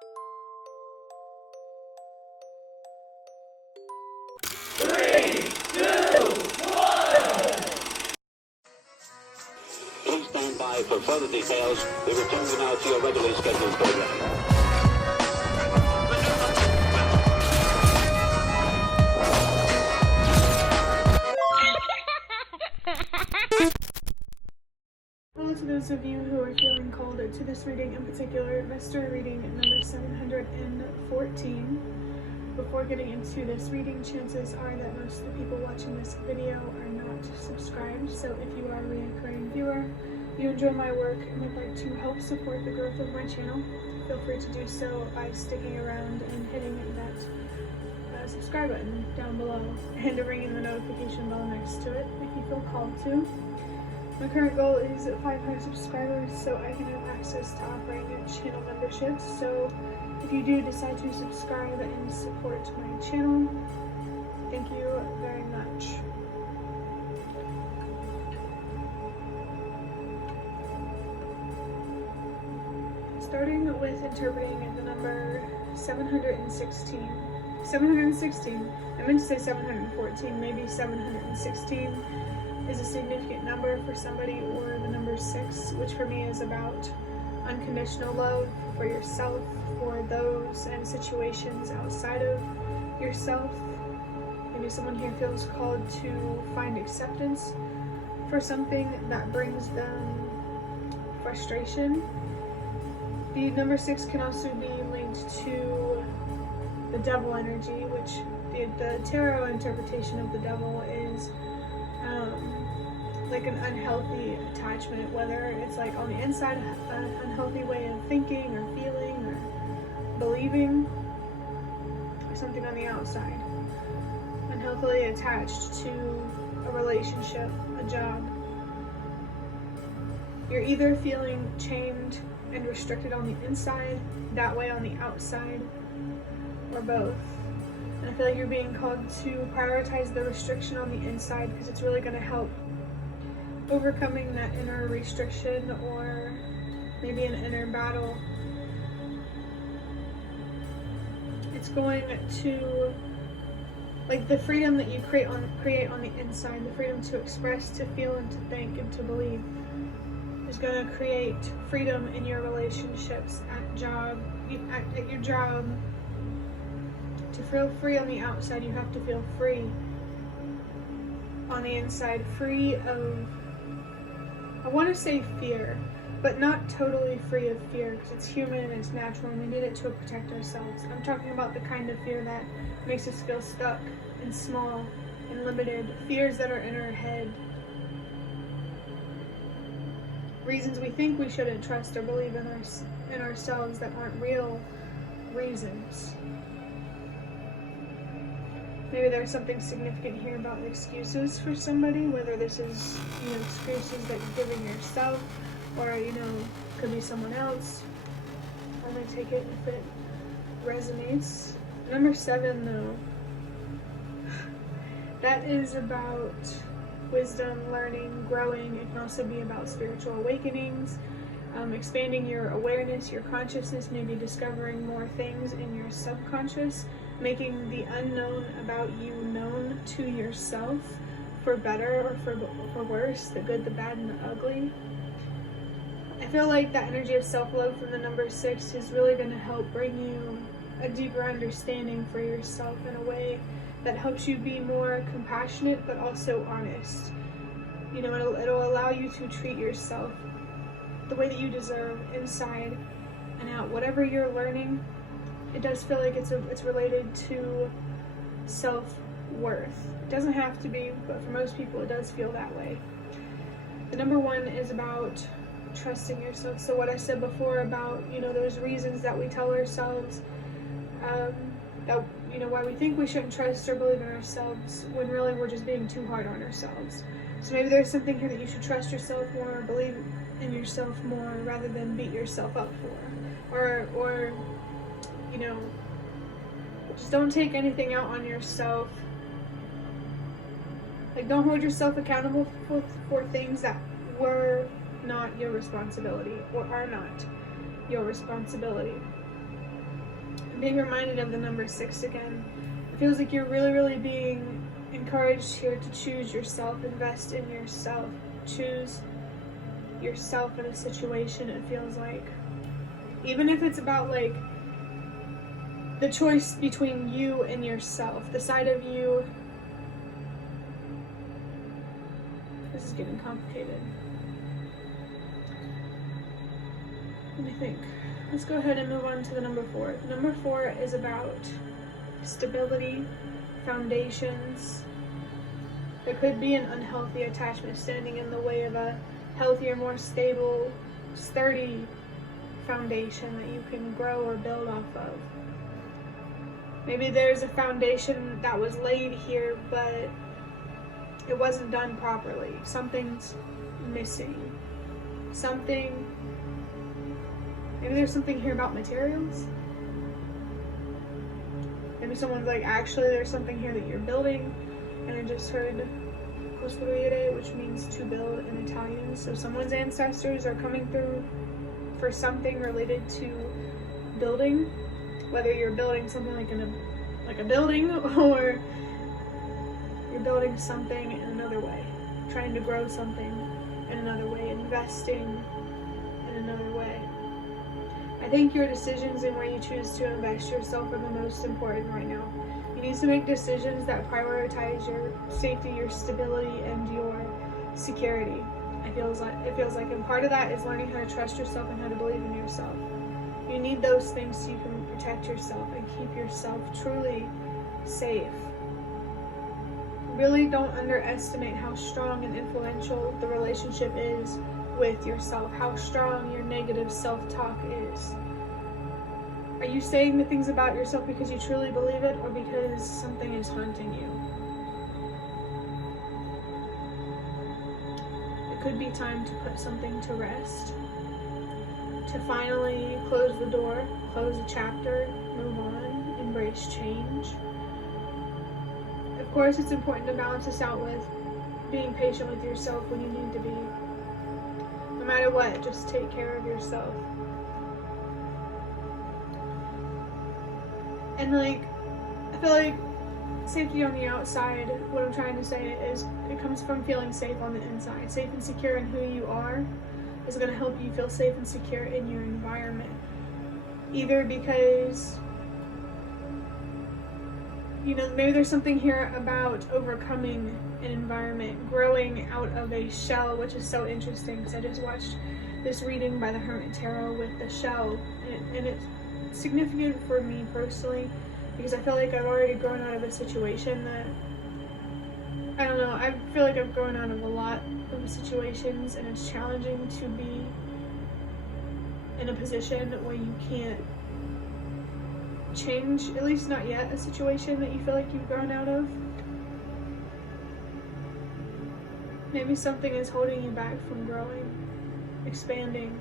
Please stand by for further details. We return you now to your regularly scheduled program. Hello to those of you who are feeling called to this reading, in particular, mystery reading number 714. Before getting into this reading, chances are that most of the people watching this video are not subscribed, so if you are a reoccurring viewer, you enjoy my work and would like to help support the growth of my channel, feel free to do so by sticking around and hitting that subscribe button down below and ringing the notification bell next to it if you feel called to. My current goal is 500 subscribers so I can have access to offering channel memberships, so if you do decide to subscribe and support my channel, thank you very much. Starting with interpreting the number 716. 716, I meant to say 714, maybe 716 is a significant number for somebody, or the number 6, which for me is about unconditional love for yourself, for those and situations outside of yourself. Maybe someone here feels called to find acceptance for something that brings them frustration. The number 6 can also be linked to the devil energy, which the tarot interpretation of the devil is like an unhealthy attachment, whether it's like on the inside, an unhealthy way of thinking or feeling or believing, or something on the outside, unhealthily attached to a relationship, a job. You're either feeling chained and restricted on the inside, that way on the outside, or both. And I feel like you're being called to prioritize the restriction on the inside because it's really going to help overcoming that inner restriction or maybe an inner battle. It's going to, like, the freedom that you create on the inside, the freedom to express, to feel, and to think, and to believe, is going to create freedom in your relationships, at your job. To feel free on the outside, you have to feel free on the inside, free of, I want to say fear, but not totally free of fear, because it's human and it's natural and we need it to protect ourselves. I'm talking about the kind of fear that makes us feel stuck and small and limited, fears that are in our head, reasons we think we shouldn't trust or believe in ourselves that aren't real reasons. Maybe there's something significant here about excuses for somebody, whether this is, excuses that you're giving yourself, or, could be someone else. I'm going to take it if it resonates. Number 7, though, that is about wisdom, learning, growing. It can also be about spiritual awakenings, expanding your awareness, your consciousness, maybe discovering more things in your subconscious, making the unknown about you known to yourself, for better or for worse, the good, the bad, and the ugly. I feel like that energy of self-love from the number 6 is really going to help bring you a deeper understanding for yourself in a way that helps you be more compassionate but also honest. It'll allow you to treat yourself the way that you deserve, inside and out. Whatever you're learning, it does feel like it's related to self-worth. It doesn't have to be, but for most people it does feel that way. The number 1 is about trusting yourself. So what I said before about, those reasons that we tell ourselves that, why we think we shouldn't trust or believe in ourselves, when really we're just being too hard on ourselves. So maybe there's something here that you should trust yourself more, or believe in yourself more, rather than beat yourself up for. Or just don't take anything out on yourself. Like, don't hold yourself accountable for things that were not your responsibility or are not your responsibility. being reminded of the number 6 again. It feels like you're really being encouraged here to choose yourself, invest in yourself, choose yourself in a situation. It feels like, even if it's about like the choice between you and yourself, the side of you. This is getting complicated. Let me think. Let's go ahead and move on to the number 4. Number 4 is about stability, foundations. There could be an unhealthy attachment standing in the way of a healthier, more stable, sturdy foundation that you can grow or build off of. Maybe there's a foundation that was laid here, but it wasn't done properly. Something's missing. Maybe there's something here about materials. Maybe someone's like, actually there's something here that you're building, and I just heard costruire, which means to build in Italian. So someone's ancestors are coming through for something related to building, whether you're building something like a building, or you're building something in another way, trying to grow something in another way, investing in another way. I think your decisions and where you choose to invest yourself are the most important right now. You need to make decisions that prioritize your safety, your stability, and your security. It feels like, and part of that is learning how to trust yourself and how to believe in yourself. You need those things so you can protect yourself and keep yourself truly safe. Really don't underestimate how strong and influential the relationship is with yourself, how strong your negative self-talk is. Are you saying the things about yourself because you truly believe it, or because something is haunting you? It could be time to put something to rest, to finally close the door, close a chapter, move on, embrace change. Of course, it's important to balance this out with being patient with yourself when you need to be. No matter what, just take care of yourself. And like, I feel like safety on the outside, what I'm trying to say is it comes from feeling safe on the inside. Safe and secure in who you are is going to help you feel safe and secure in your environment. Either because, you know, maybe there's something here about overcoming an environment, growing out of a shell, which is so interesting because I just watched this reading by the Hermit Tarot with the shell, and it's significant for me personally because I feel like I've already grown out of a situation that, I don't know, I feel like I've grown out of a lot of situations, and it's challenging to be in a position where you can't change, at least not yet, a situation that you feel like you've grown out of. Maybe something is holding you back from growing, expanding,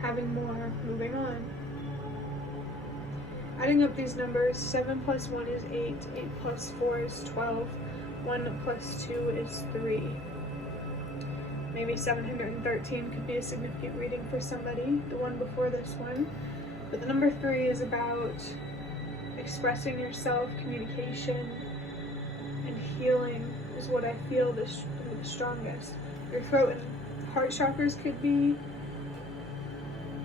having more, moving on. Adding up these numbers, 7 plus 1 is 8, 8 plus 4 is 12, 1 plus 2 is 3. Maybe 713 could be a significant reading for somebody, the one before this one. But the number 3 is about expressing yourself, communication, and healing is what I feel the strongest. Your throat and heart chakras could be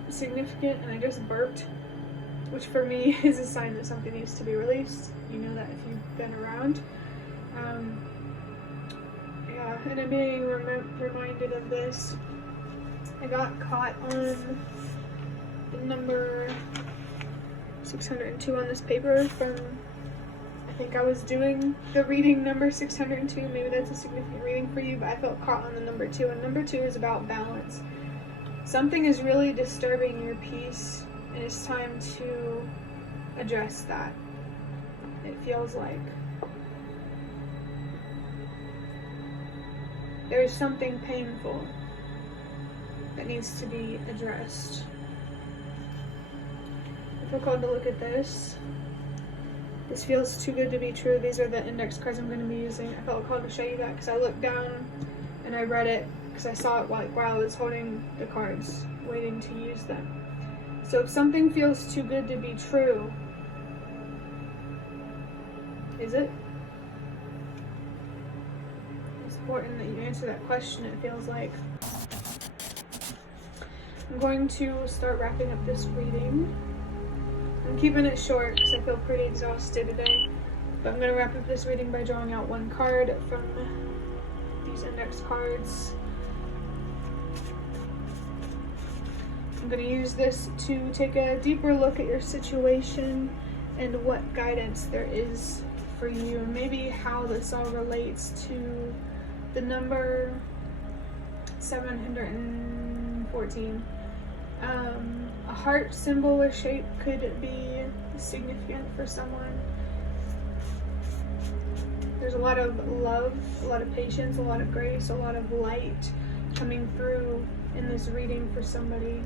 significant, and I just burped, which for me is a sign that something needs to be released. You know that if you've been around. And I'm being reminded of this. I got caught on the number 602 on this paper from, I think I was doing the reading number 602. Maybe that's a significant reading for you, but I felt caught on the number 2. And number 2 is about balance. Something is really disturbing your peace, and it's time to address that. It feels like there's something painful that needs to be addressed. I feel called to look at this. This feels too good to be true. These are the index cards I'm going to be using. I felt called to show you that because I looked down and I read it because I saw it while I was holding the cards, waiting to use them. So if something feels too good to be true, Is it? It's important that you answer that question, it feels like. I'm going to start wrapping up this reading. I'm keeping it short because I feel pretty exhausted today. But I'm going to wrap up this reading by drawing out one card from these index cards. I'm going to use this to take a deeper look at your situation and what guidance there is for you, and maybe how this all relates to the number 714. A heart symbol or shape could be significant for someone. There's a lot of love, a lot of patience, a lot of grace, a lot of light coming through in this reading for somebody.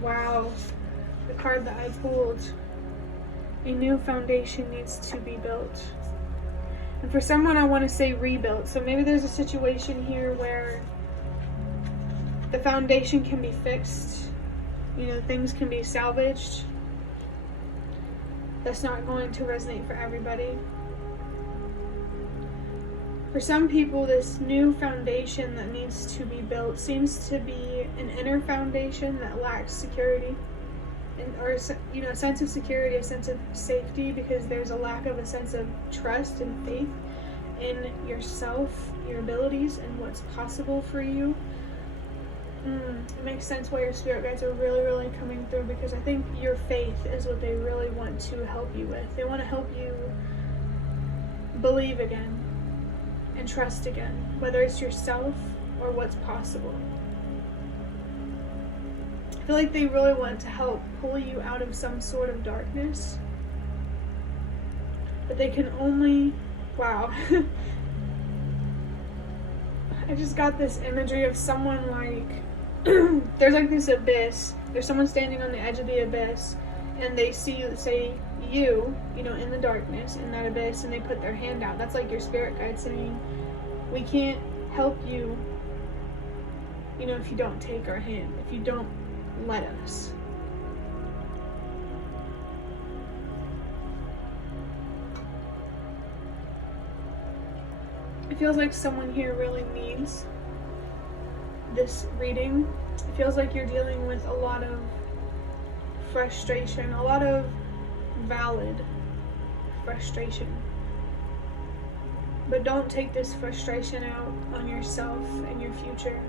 Wow, the card that I pulled. A new foundation needs to be built. And for someone, I want to say rebuilt. So maybe there's a situation here where the foundation can be fixed. You know, things can be salvaged. That's not going to resonate for everybody. For some people, this new foundation that needs to be built seems to be an inner foundation that lacks security, or a sense of security, a sense of safety, because there's a lack of a sense of trust and faith in yourself, your abilities, and what's possible for you. It makes sense why your spirit guides are really, really coming through, because I think your faith is what they really want to help you with. They want to help you believe again and trust again, whether it's yourself or what's possible. I feel like they really want to help pull you out of some sort of darkness, but they can only, wow. I just got this imagery of someone like, there's like this abyss, there's someone standing on the edge of the abyss, and they see, say, you know, in the darkness, in that abyss, and they put their hand out. That's like your spirit guide saying, we can't help you, you know, if you don't take our hand, if you don't let us. It feels like someone here really needs this reading. It feels like you're dealing with a lot of frustration, a lot of valid frustration. But don't take this frustration out on yourself and your future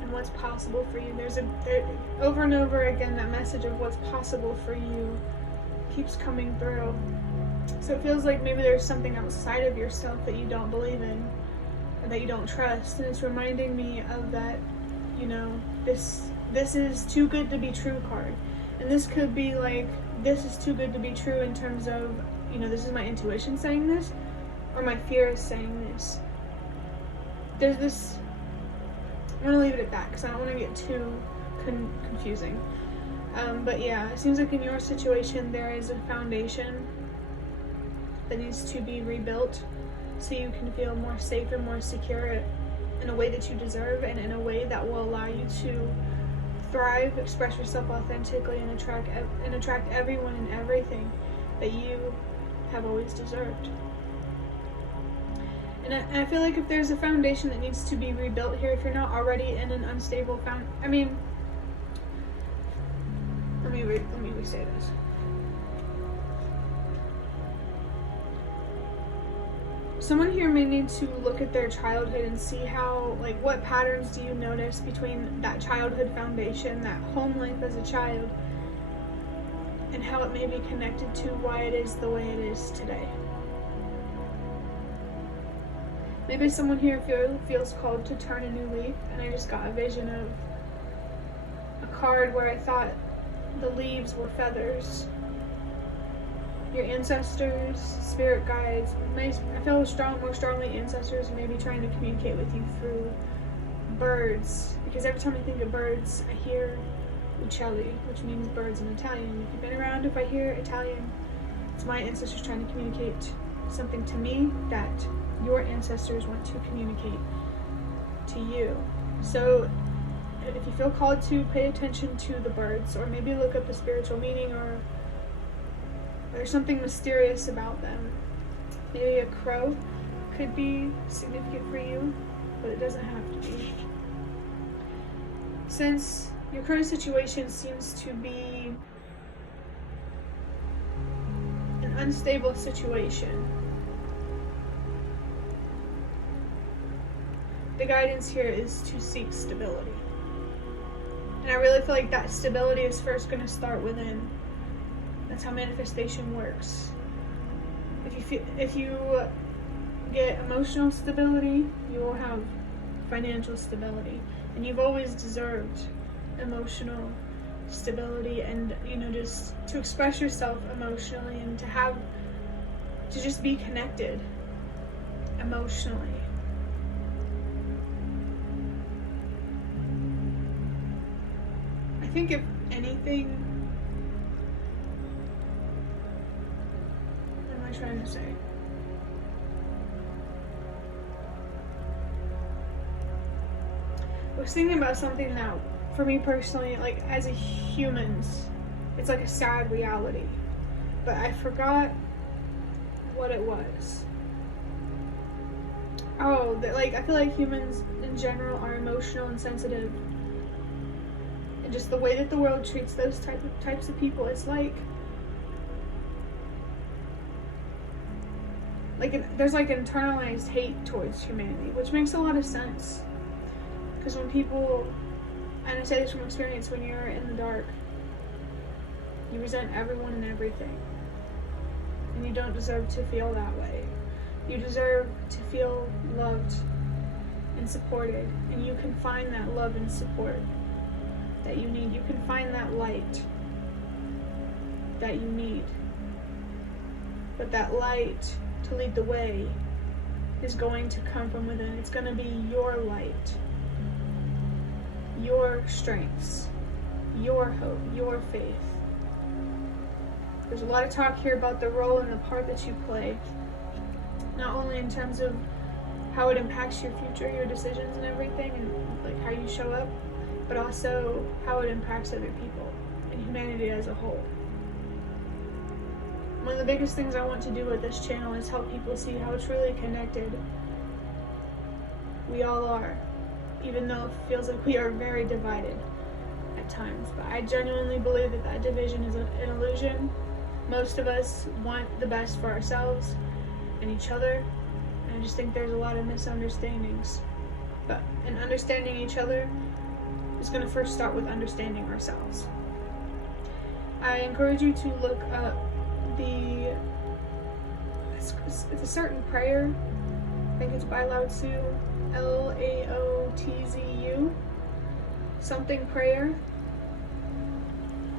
and what's possible for you. There's over and over again, that message of what's possible for you keeps coming through. So it feels like maybe there's something outside of yourself that you don't believe in, or that you don't trust. And it's reminding me of that, you know, this is too good to be true card. And this could be like, this is too good to be true in terms of, you know, this is my intuition saying this, or my fear is saying this. There's this, I'm going to leave it at that because I don't want to get too confusing. But yeah, it seems like in your situation there is a foundation that needs to be rebuilt so you can feel more safe and more secure in a way that you deserve, and in a way that will allow you to thrive, express yourself authentically, and attract everyone and everything that you have always deserved. And I feel like if there's a foundation that needs to be rebuilt here, if you're not already in an unstable let me re-say this. Someone here may need to look at their childhood and see how, like, what patterns do you notice between that childhood foundation, that home life as a child, and how it may be connected to why it is the way it is today. Maybe someone here feels called to turn a new leaf, and I just got a vision of a card where I thought the leaves were feathers. Your ancestors, spirit guides, I feel more strongly ancestors may be trying to communicate with you through birds, because every time I think of birds, I hear uccelli, which means birds in Italian. If you've been around, if I hear Italian, it's my ancestors trying to communicate something to me that your ancestors want to communicate to you. So if you feel called to pay attention to the birds, or maybe look up the spiritual meaning, or there's something mysterious about them, Maybe a crow could be significant for you, but it doesn't have to be. Since your current situation seems to be an unstable situation, the guidance here is to seek stability. And I really feel like that stability is first going to start within. That's how manifestation works. If you get emotional stability, you will have financial stability. And you've always deserved emotional stability and, just to express yourself emotionally and to just be connected emotionally. I think if anything, what am I trying to say? I was thinking about something that, for me personally, like as a humans, it's like a sad reality. But I forgot what it was. Oh, I feel like humans in general are emotional and sensitive. And just the way that the world treats those types of people, it's there's internalized hate towards humanity, which makes a lot of sense. Because when people, and I say this from experience, when you're in the dark, you resent everyone and everything. And you don't deserve to feel that way. You deserve to feel loved and supported. And you can find that love and support that you need. You can find that light that you need. But that light to lead the way is going to come from within. It's going to be your light, your strengths, your hope, your faith. There's a lot of talk here about the role and the part that you play, not only in terms of how it impacts your future, your decisions and everything, and how you show up, but also how it impacts other people and humanity as a whole. One of the biggest things I want to do with this channel is help people see how truly connected we all are, even though it feels like we are very divided at times. But I genuinely believe that division is an illusion. Most of us want the best for ourselves and each other, and I just think there's a lot of misunderstandings. But in understanding each other is going to first start with understanding ourselves. I encourage you to look up it's a certain prayer. I think it's by Lao Tzu, Laotzu, something prayer.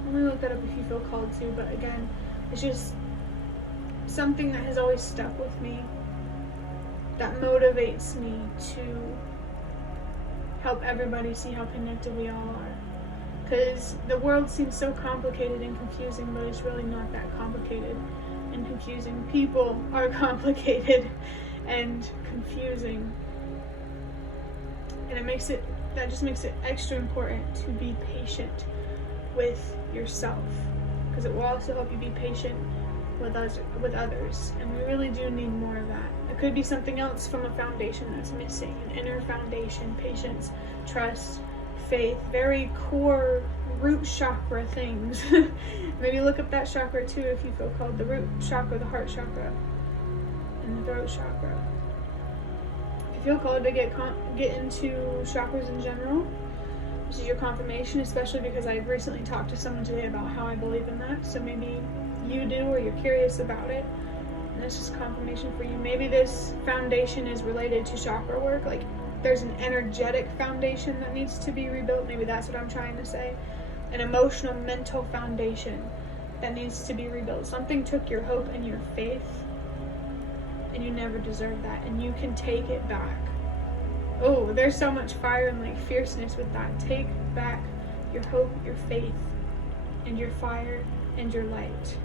I'm gonna look that up if you feel called to, but again, it's just something that has always stuck with me, that motivates me to help everybody see how connected we all are. Because the world seems so complicated and confusing, but it's really not that complicated and confusing. People are complicated and confusing. And that just makes it extra important to be patient with yourself. Because it will also help you be patient with others. And we really do need more of that. It could be something else from a foundation that's missing. An inner foundation, patience, trust, faith, very core root chakra things. Maybe look up that chakra too if you feel called. The root chakra, the heart chakra, and the throat chakra. If you feel called to get into chakras in general, this is your confirmation, especially because I recently talked to someone today about how I believe in that. So maybe you do, or you're curious about it, and this is confirmation for you. Maybe this foundation is related to chakra work, like there's an energetic foundation that needs to be rebuilt. Maybe that's what I'm trying to say. An emotional, mental foundation that needs to be rebuilt. Something took your hope and your faith, and you never deserved that, and you can take it back. Oh, there's so much fire and fierceness with that. Take back your hope, your faith, and your fire and your light.